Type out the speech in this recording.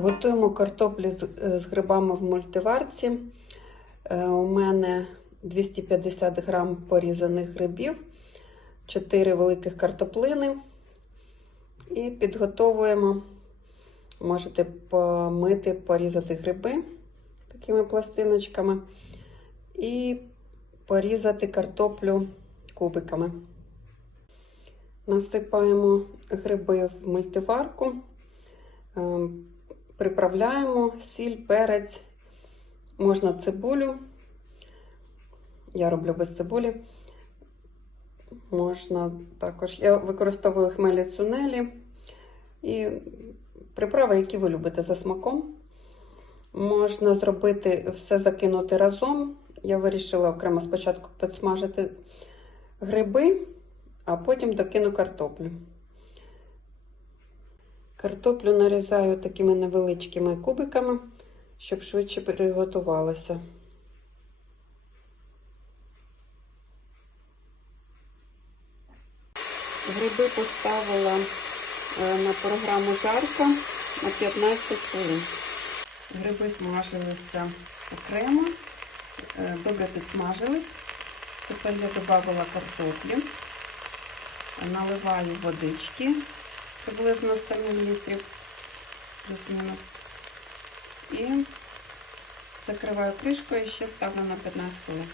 Готуємо картоплі з, е, грибами в мультиварці. Е, У мене 250 грам порізаних грибів, 4 великих картоплини. І підготовуємо. Можете помити, порізати гриби такими пластиночками. І порізати картоплю кубиками. Насипаємо гриби в мультиварку. Приправляємо сіль, перець, можна цибулю. Я роблю без цибулі. Можна також. Я використовую хмелі цунелі і приправи, які ви любите за смаком. Можна зробити все закинути разом. Я вирішила окремо спочатку підсмажити гриби, а потім докину картоплю. Картоплю нарізаю такими невеличкими кубиками, щоб швидше приготувалося. Гриби поставила е, на програму жарка на 15 хвилин. Гриби смажилися окремо, е, добре підсмажились. Тепер я додавала картоплі, наливаю водички приблизно 100 мл плюс-мінус. І закриваю кришкою і ще ставлю на 15 хвилин.